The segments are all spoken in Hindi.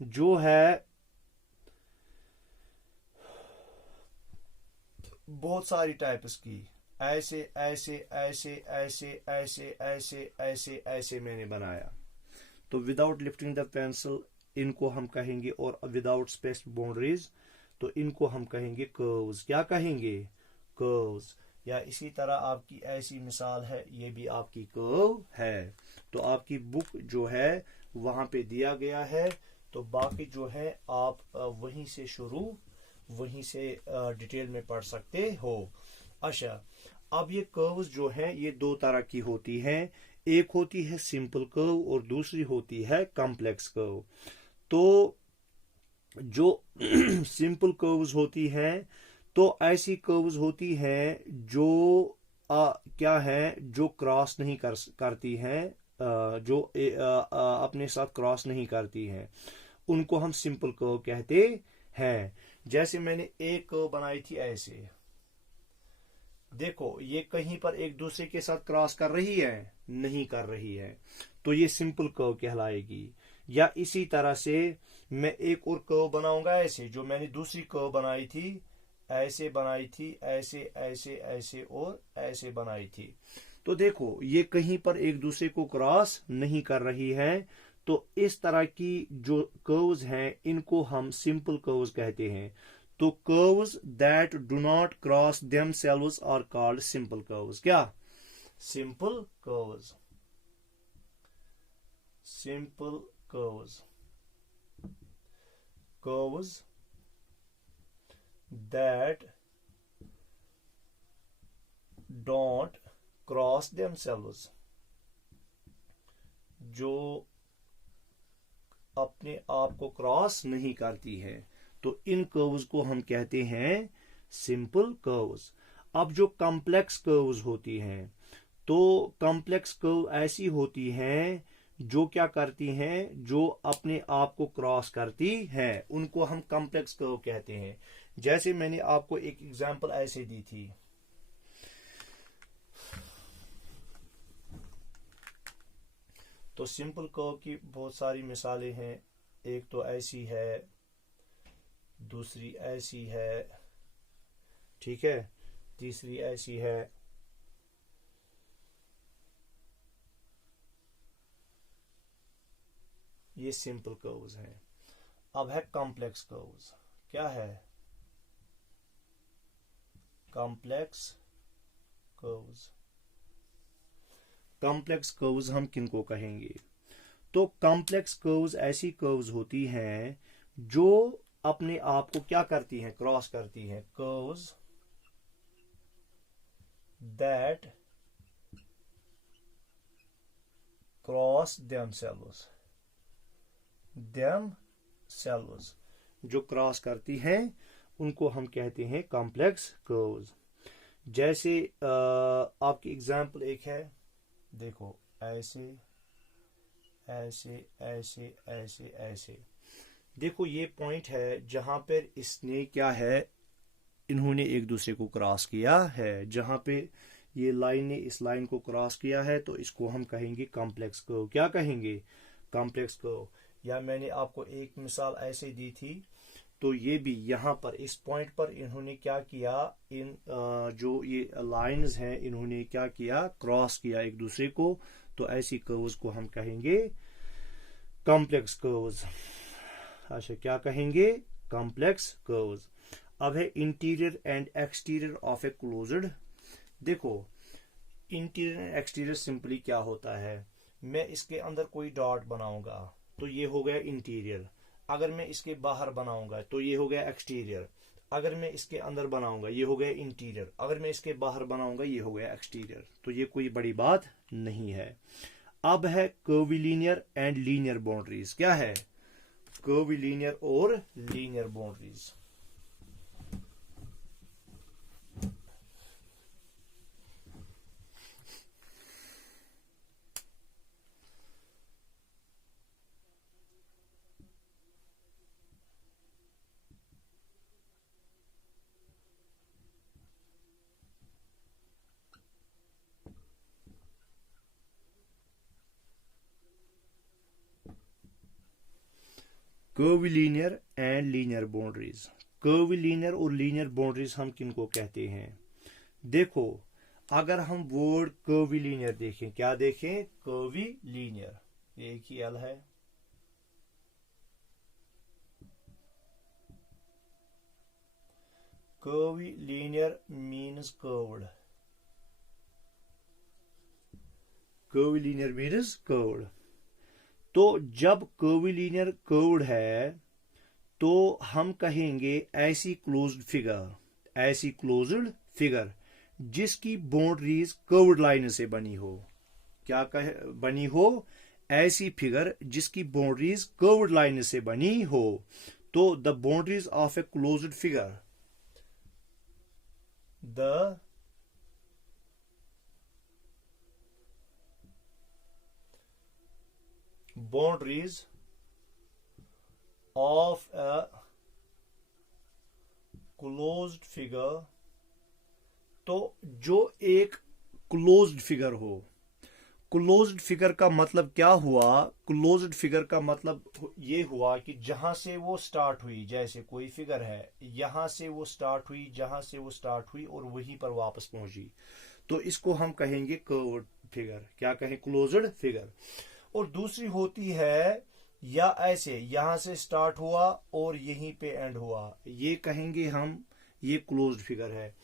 जो है बहुत सारी टाइप्स की, ऐसे ऐसे ऐसे ऐसे ऐसे ऐसे ऐसे ऐसे मैंने बनाया। तो विदाउट लिफ्टिंग द पेंसिल इनको हम कहेंगे, और विदाउट स्पेस बाउंड्रीज तो इनको हम कहेंगे कर्व्स। क्या कहेंगे? कर्व्स। या इसी तरह आपकी ऐसी मिसाल है, ये भी आपकी कर्व है। तो आपकी बुक जो है वहां पे दिया गया है, तो बाकी जो है आप वहीं से शुरू, वहीं से डिटेल में पढ़ सकते हो। अच्छा, अब ये कर्व्स जो है ये दो तरह की होती हैं। एक होती है सिंपल कर्व और दूसरी होती है कॉम्प्लेक्स कर्व। तो जो सिंपल कर्व्स होती हैं, तो ऐसी कर्व्स होती हैं जो क्या है, जो क्रॉस नहीं करती हैं, जो अपने साथ क्रॉस नहीं करती हैं, उनको हम सिंपल कर्व कहते हैं। जैसे मैंने एक कर्व बनाई थी ऐसे, देखो ये कहीं पर एक दूसरे के साथ क्रॉस कर रही है? नहीं कर रही है, तो ये सिंपल कर्व कहलाएगी। या इसी तरह से मैं एक और कर्व बनाऊंगा ऐसे, जो मैंने दूसरी कर्व बनाई थी, ऐसे बनाई थी, ऐसे ऐसे ऐसे और ऐसे बनाई थी। तो देखो ये कहीं पर एक दूसरे को क्रॉस नहीं कर रही है। तो इस तरह की जो कर्व्स हैं इनको हम सिंपल कर्व्स कहते हैं। तो curves that do not cross themselves are called simple curves. क्या? Simple curves. Simple curves. Curves that don't cross themselves, जो अपने आप को क्रॉस नहीं करती है, तो इन कर्व्स को हम कहते हैं सिंपल कर्व्स। अब जो कॉम्प्लेक्स कर्व्स होती हैं, तो कॉम्प्लेक्स कर्व ऐसी होती हैं जो क्या करती हैं, जो अपने आप को क्रॉस करती हैं, उनको हम कॉम्प्लेक्स कर्व कहते हैं। जैसे मैंने आपको एक एग्जांपल ऐसे दी थी, तो सिंपल कर्व की बहुत सारी मिसालें हैं। एक तो ऐसी है, दूसरी ऐसी है, ठीक है, तीसरी ऐसी है। ये सिंपल कर्व्स हैं। अब है कॉम्प्लेक्स कर्व्स। क्या है? Complex curves. कॉम्प्लेक्स कर्व्स हम किनको कहेंगे? तो कॉम्प्लेक्स कर्व्स ऐसी कर्व्स होती हैं जो अपने आप को क्या करती हैं, क्रॉस करती हैं। कर्व्स दैट क्रॉस themselves, जो क्रॉस करती हैं उनको हम कहते हैं कॉम्प्लेक्स कर्व्स। जैसे आपकी एग्जांपल एक है, देखो ऐसे ऐसे ऐसे ऐसे ऐसे। देखो ये पॉइंट है जहां पर इसने क्या है, इन्होंने एक दूसरे को क्रॉस किया है। जहां पे ये लाइन ने इस लाइन को क्रॉस किया है, तो इसको हम कहेंगे कॉम्प्लेक्स कर्व। क्या कहेंगे? Complex curve. या मैंने आपको एक मिसाल ऐसे दी थी, तो ये भी यहाँ पर इस पॉइंट पर इन्होंने क्या किया, इन जो ये लाइंस हैं इन्होंने क्या किया, क्रॉस किया एक दूसरे को। तो ऐसी कर्व्स को हम कहेंगे कॉम्प्लेक्स कर्व्स। अच्छा, क्या कहेंगे? Complex curves. अब है interior and exterior of a closed. देखो इंटीरियर एंड एक्सटीरियर सिंपली क्या होता है, मैं इसके अंदर कोई डॉट बनाऊंगा तो ये हो गया इंटीरियर। अगर मैं इसके बाहर बनाऊंगा तो ये हो गया एक्सटीरियर। अगर मैं इसके अंदर बनाऊंगा ये हो गया इंटीरियर। अगर मैं इसके बाहर बनाऊंगा ये हो गया एक्सटीरियर। तो ये कोई बड़ी बात नहीं है। अब है कर्विलीनियर एंड लीनियर बाउंड्रीज। क्या है? कर्विलीनियर और linear boundaries. कर्विलीनियर and linear boundaries. कर्विलीनियर और लीनियर बाउंड्रीज हम किनको कहते हैं? देखो, अगर हम वर्ड कर्विलीनियर देखें, क्या देखें? कर्विलीनियर, एक ही एल है। कर्विलीनियर मीन्स कर्व्ड। कर्विलीनियर means curved. तो जब कर्विलीनियर कर्व्ड है तो हम कहेंगे ऐसी क्लोज्ड फिगर, ऐसी क्लोज्ड फिगर जिसकी बाउंड्रीज कर्व्ड लाइन से बनी हो। क्या कहे बनी हो? ऐसी फिगर जिसकी बाउंड्रीज कर्व्ड लाइन से बनी हो। तो the boundaries of a closed figure, the boundaries of a closed figure, तो जो एक क्लोज्ड फिगर हो। क्लोज्ड फिगर का मतलब क्या हुआ? क्लोज्ड फिगर का मतलब ये हुआ कि जहां से वो स्टार्ट हुई, जैसे कोई फिगर है, यहां से वो स्टार्ट हुई, जहां से वो स्टार्ट हुई और वहीं पर वापस पहुंची, तो इसको हम कहेंगे कर्व्ड फिगर। क्या कहें? Closed figure. और दूसरी होती है या ऐसे यहां से स्टार्ट हुआ और यहीं पे एंड हुआ, ये कहेंगे हम ये क्लोज्ड फिगर है।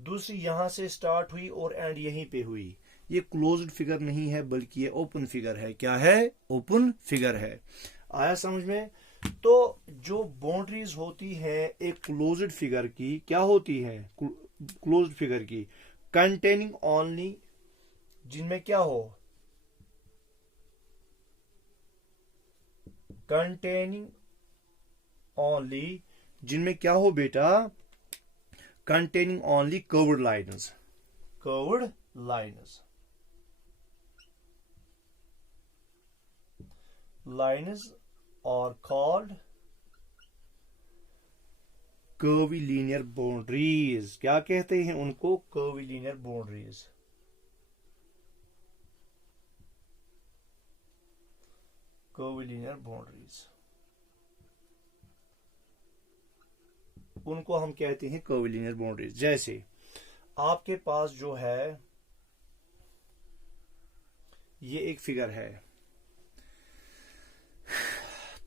दूसरी यहां से स्टार्ट हुई और एंड यहीं पे हुई, ये क्लोज्ड फिगर नहीं है बल्कि ये ओपन फिगर है। क्या है? ओपन फिगर है। आया समझ में? तो जो बाउंड्रीज होती है एक क्लोज्ड फिगर की, क्या होती है? क्लोज्ड फिगर की कंटेनिंग ओनली, जिनमें क्या हो? कंटेनिंग ओनली, जिनमें क्या हो बेटा? Containing only curved lines. Curved lines, lines are called curvilinear boundaries. क्या कहते हैं उनको? कर्विलीनियर बाउंड्रीज। कर्विलीनियर बाउंड्रीज, उनको हम कहते हैं कर्विलीनियर बाउंड्रीज। जैसे आपके पास जो है ये एक फिगर है,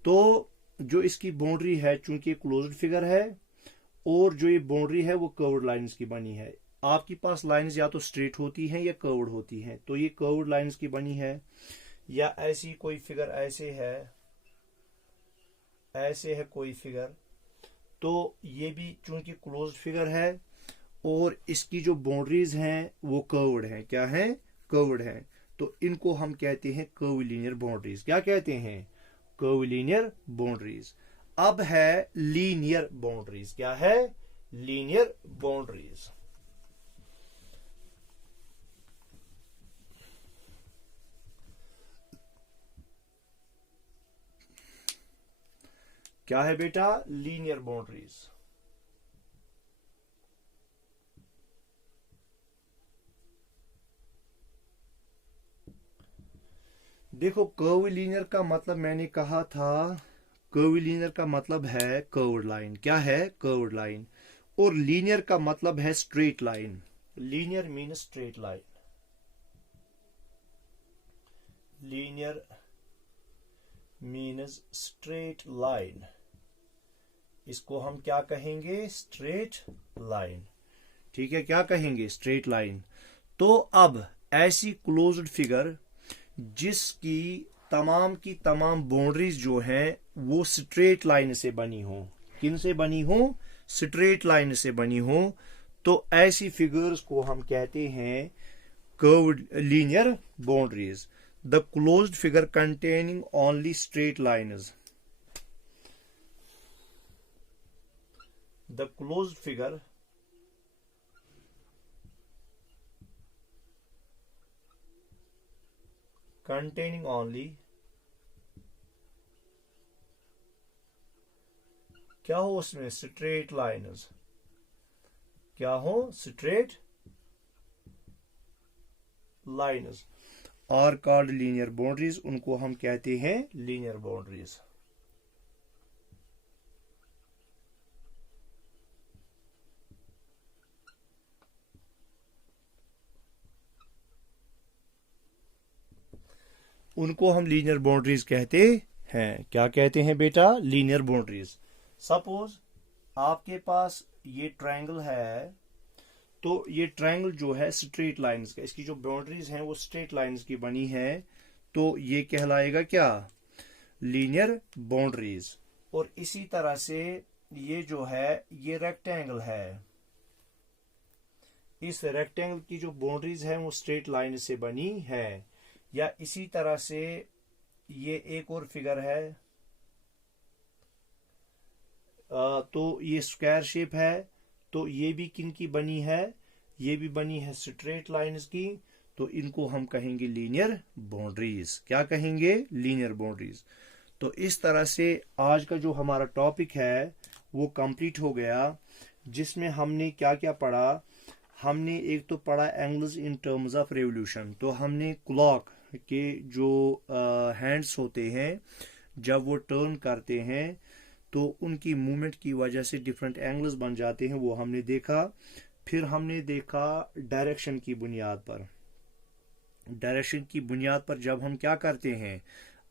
तो जो इसकी बाउंड्री है, चूंकि क्लोज्ड फिगर है और जो ये बाउंड्री है वो कर्व्ड लाइंस की बनी है। आपके पास लाइंस या तो स्ट्रेट होती हैं या कर्व्ड होती हैं, तो ये कर्व्ड लाइंस की बनी है। या ऐसी कोई फिगर ऐसे है कोई फिगर, तो ये भी चूंकि क्लोज्ड फिगर है और इसकी जो बाउंड्रीज हैं वो कर्व्ड हैं। क्या है? कर्व्ड हैं। तो इनको हम कहते हैं कर्विलीनियर बाउंड्रीज। क्या कहते हैं? कर्विलीनियर बाउंड्रीज। अब है लीनियर बाउंड्रीज। क्या है? Linear boundaries. क्या है बेटा? Linear boundaries. देखो, कर्विलीनियर का मतलब मैंने कहा था, कर्विलीनियर का मतलब है कर्व्ड लाइन। क्या है? Curved line. और लीनियर का मतलब है straight line. Linear means straight line. Linear means straight line. इसको हम क्या कहेंगे? Straight line. ठीक है, क्या कहेंगे? Straight line. तो अब ऐसी क्लोज्ड फिगर जिसकी की तमाम बाउंड्रीज जो हैं वो स्ट्रेट लाइन से बनी हो। किन से बनी हो? स्ट्रेट लाइन से बनी हो। तो ऐसी फिगर्स को हम कहते हैं curved linear boundaries. The closed figure containing only straight lines. The closed figure containing only, क्या हो उसमें? Straight lines. क्या हो? Straight lines are called linear boundaries. उनको हम कहते हैं लीनियर बाउंड्रीज। उनको हम लीनियर बाउंड्रीज कहते हैं। क्या कहते हैं बेटा? Linear boundaries. सपोज आपके पास ये ट्रायंगल है, तो ये ट्रायंगल जो है स्ट्रेट लाइंस का, इसकी जो बाउंड्रीज हैं वो स्ट्रेट लाइंस की बनी है, तो ये कहलाएगा क्या? Linear boundaries. और इसी तरह से ये जो है ये रेक्टेंगल है, इस रेक्टेंगल की जो बाउंड्रीज है वो स्ट्रेट लाइन से बनी है। या इसी तरह से ये एक और फिगर है, तो ये स्क्वायर शेप है, तो ये भी किन की बनी है? ये भी बनी है स्ट्रेट लाइंस की, तो इनको हम कहेंगे लीनियर बाउंड्रीज। क्या कहेंगे? Linear boundaries. तो इस तरह से आज का जो हमारा टॉपिक है वो कंप्लीट हो गया, जिसमें हमने क्या क्या पढ़ा। हमने एक तो पढ़ा angles in terms of revolution. तो हमने क्लॉक के जो हैंड्स होते हैं, जब वो टर्न करते हैं तो उनकी मूवमेंट की वजह से डिफरेंट एंगल्स बन जाते हैं, वो हमने देखा। फिर हमने देखा डायरेक्शन की बुनियाद पर। डायरेक्शन की बुनियाद पर जब हम क्या करते हैं,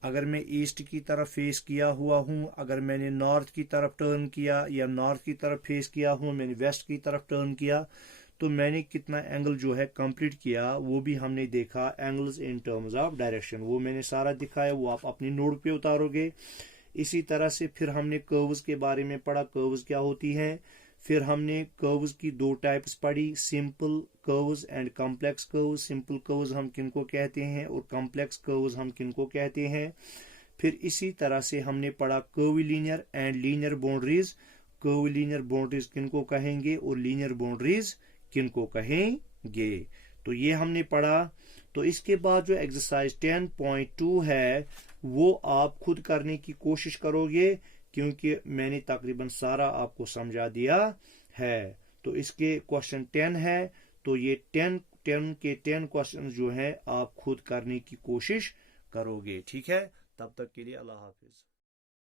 अगर मैं ईस्ट की तरफ फेस किया हुआ हूं, अगर मैंने नॉर्थ की तरफ टर्न किया, या नॉर्थ की तरफ फेस किया हूं, मैंने वेस्ट की तरफ टर्न किया, तो मैंने कितना एंगल जो है कंप्लीट किया, वो भी हमने देखा। Angles in terms of direction वो मैंने सारा दिखाया, वो आप अपनी नोट पे उतारोगे। इसी तरह से फिर हमने कर्व्स के बारे में पढ़ा, कर्व्स क्या होती हैं। फिर हमने कर्व्स की दो टाइप्स पढ़ी, simple curves and complex curves. Simple curves हम किनको कहते हैं और कॉम्प्लेक्स कर्व्स हम किनको कहते हैं। फिर इसी तरह से हमने पढ़ा curvilinear and linear boundaries. Curvilinear boundaries किनको कहेंगे और लीनियर बाउंड्रीज किनको कहेंगे, तो ये हमने पढ़ा। तो इसके बाद जो एक्सरसाइज 10.2 है वो आप खुद करने की कोशिश करोगे, क्योंकि मैंने तकरीबन सारा आपको समझा दिया है। तो इसके क्वेश्चन 10 है, तो ये 10 के 10 क्वेश्चन जो है आप खुद करने की कोशिश करोगे। ठीक है, तब तक के लिए अल्लाह हाफिज।